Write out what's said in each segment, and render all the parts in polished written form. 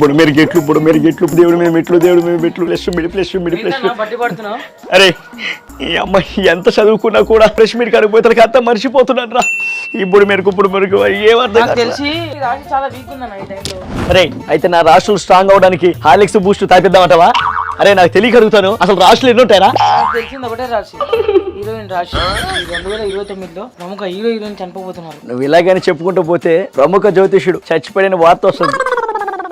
బుడమెరిగెట్లు దేవుడి మీద మెట్లు ప్లస్ అరే ఈ అమ్మాయి ఎంత చదువుకున్నా కూడా ఫ్రెష్ మీట్ కడిగిపోతారు అంతా మర్చిపోతున్నాను రా. ఈ బుడమెరుకు ఏమర్థం తెలిసి చాలా వీక్ ఉందన్న ఈ టైంలో. అరే అయితే నా రాష్ట్రం స్ట్రాంగ్ అవడానికి హార్లిక్స్ బూస్ట్ తాపిద్దామంటావా? అరే నాకు తెలియక అడుగుతాను, అసలు రాష్ట్రాలు ఎన్ని ఉంటాయరా? తెలిసింది ఒకటే రాశి, హీరోయిన్ రాశి. 2029లో ప్రముఖ హీరోయిన్ చనిపోతున్నారు. నువ్వు ఇలాగని చెప్పుకుంటూ పోతే ప్రముఖ జ్యోతిష్యుడు చచ్చిపోయిన వార్త వస్తుంది.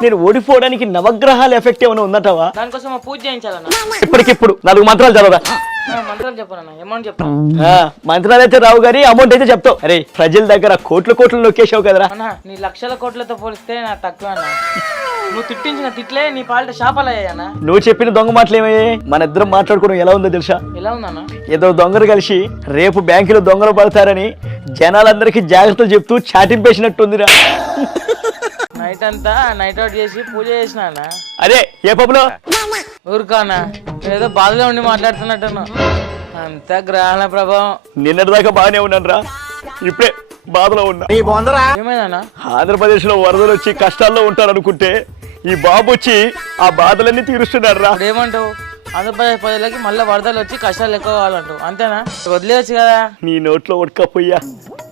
నేను ఓడిపోవడానికి నవగ్రహాల ఎఫెక్ట్ ఏమైనా ఉందంటావా? దానికోసం పూజ చేయించాలన్న. ఇప్పటికిప్పుడు 4 మంత్రాలు చదవరా. మంత్రాలు చెప్పాలన్న, అమౌంట్ చెప్తాను. మంత్రాలు అయితే రావు గారి అమౌంట్ అయితే చెప్తావు. అరే ప్రజల దగ్గర కోట్లు నొక్కేసావు కదరా. అన్న నీ లక్షల కోట్లతో పోలిస్తే నా తక్కువ అన్న. నువ్వు తిట్టించిన తిట్లే నీ పాలిట శాపాలయ్యాయన్న. నువ్వు చెప్పిన దొంగ మాటలు ఏమయ్యాయి? మన ఇద్దరం మాట్లాడుకోవడం ఎలా ఉందో తెలుసా? ఎలా ఉందన్న? ఏదో దొంగలు కలిసి రేపు బ్యాంకులో దొంగలు పడతారని జనాలందరికీ జాగ్రత్తలు చెప్తూ చాటింపేసినట్టుందిరా. నైట్ అంతా నైట్ అవుట్ చేసి పూజ చేసిన అన్న. అదే ఏ పబ్బులో? ఊరుకానా ఏదో బాధలో ఉండి మాట్లాడుతున్నట్టున్నా. అంత గ్రహణ ప్రభావం. నిన్నటి దాకా బాగానే ఉన్నాను రా, ఇప్పుడే బాధలో ఉన్నా. ఏమైందన్నా? ఆంధ్రప్రదేశ్ లో వరదలు వచ్చి కష్టాల్లో ఉంటారు అనుకుంటే ఈ బాబు వచ్చి ఆ బాధలన్నీ తీరుస్తున్నాడు రా. ఏమంటావు? ఆంధ్రప్రదేశ్ ప్రజలకి మళ్ళీ వరదలు వచ్చి కష్టాలు ఎక్కువ కావాలంటావు అంతేనా? వదిలేయచ్చు కదా. నీ నోట్లో ఉడకపోయ్యా,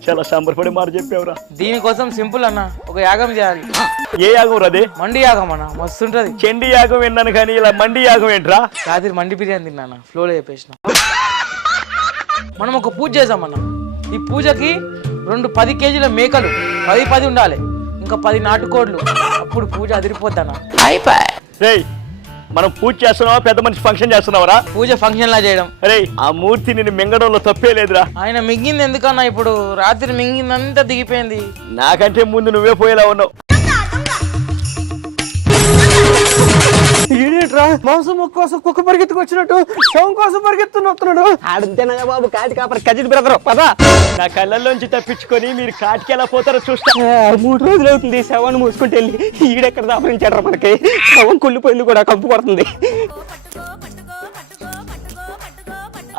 చాలా సంబరపడి మాట చెప్పావురా. దీనికోసం సింపుల్ అన్న, ఒక యాగం చేయాలి. ఏ యాగం రదే? మండి యాగం అన్న, మస్తు ఉంటది. చెండి యాగం విన్నాను కానీ ఇలా మండి యాగం ఏంట్రా? రాత్రి మండి బిర్యానీ తిన్నా, ఫ్లోలో చెప్పేసిన. మనం ఒక పూజ చేసామన్న. ఈ పూజకి 10 కేజీల మేకలు 10 ఉండాలి, ఇంకా 10 నాటుకోడ్లు. అప్పుడు పూజ అదిరిపోద్దన్న. రేయ్ మనం పూజ చేస్తున్నావా పెద్ద మనిషి ఫంక్షన్ చేస్తున్నావరా? పూజ ఫంక్షన్ లా చేయడం. రే ఆ మూర్తి నిన్ను మింగడంలో తప్పే లేదురా. ఆయన మింగింది ఎందుకన్నా? ఇప్పుడు రాత్రి మింగిందంతా దిగిపోయింది. నాకంటే ముందు నువ్వే పోయేలా ఉన్నావు. మాంసం కోసం కుక్క పరిగెత్తుకొచ్చినట్టు శవం కోసం పరిగెత్తున్నట్టున్నాడు. ఆడంతేనా బాబు, కాటి కాపర్ కజిట్ బ్రదర్ పదా. నా కళ్ళల్లోంచి తప్పించుకొని మీరు కాటికి ఎలా పోతారో చూస్తా. 3 రోజులు అవుతుంది శవాన్ని మూసుకుంటూ వెళ్ళి. ఈడెక్కడ దాపరించాడు మనకి? శవం కుళ్ళిపోయింది కూడా, కంపు పడుతుంది.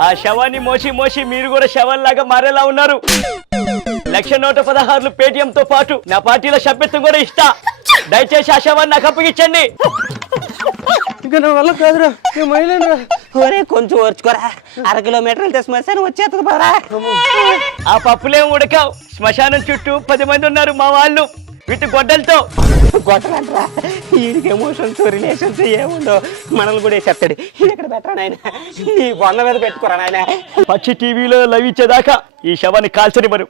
ఆ శవాన్ని మోసి మీరు కూడా శవాల్లాగా మారేలా ఉన్నారు. 1,116 పేటిఎం తో పాటు నా పార్టీలో సభ్యత్వం కూడా ఇస్తా. దయచేసి ఆ శవాన్ని నాకు అప్పగించండి. ఇక నా వల్ల కాదురా, ఒరే కొంచెం ఓర్చుకోరా. 1/2 కిలోమీటర్ వెళ్తే శ్మశానం వచ్చేస్తుంది పదరా. ఆ పప్పులేం ఉడకావు. శ్మశానం చుట్టూ 10 మంది ఉన్నారు మా వాళ్ళు, వీటి గొడ్డలతో. గొడ్డలంటరా, వీడికి ఎమోషన్స్ రిలేషన్స్ ఏముందో మనల్ని కూడా వేసేస్తాడు. ఇది ఇక్కడ పెట్టరా నాయన, ఈ బొంద మీద పెట్టుకోరా నాయన. పచ్చి టీవీలో లవ్ ఇచ్చేదాకా ఈ శవాన్ని కాల్చని మరి.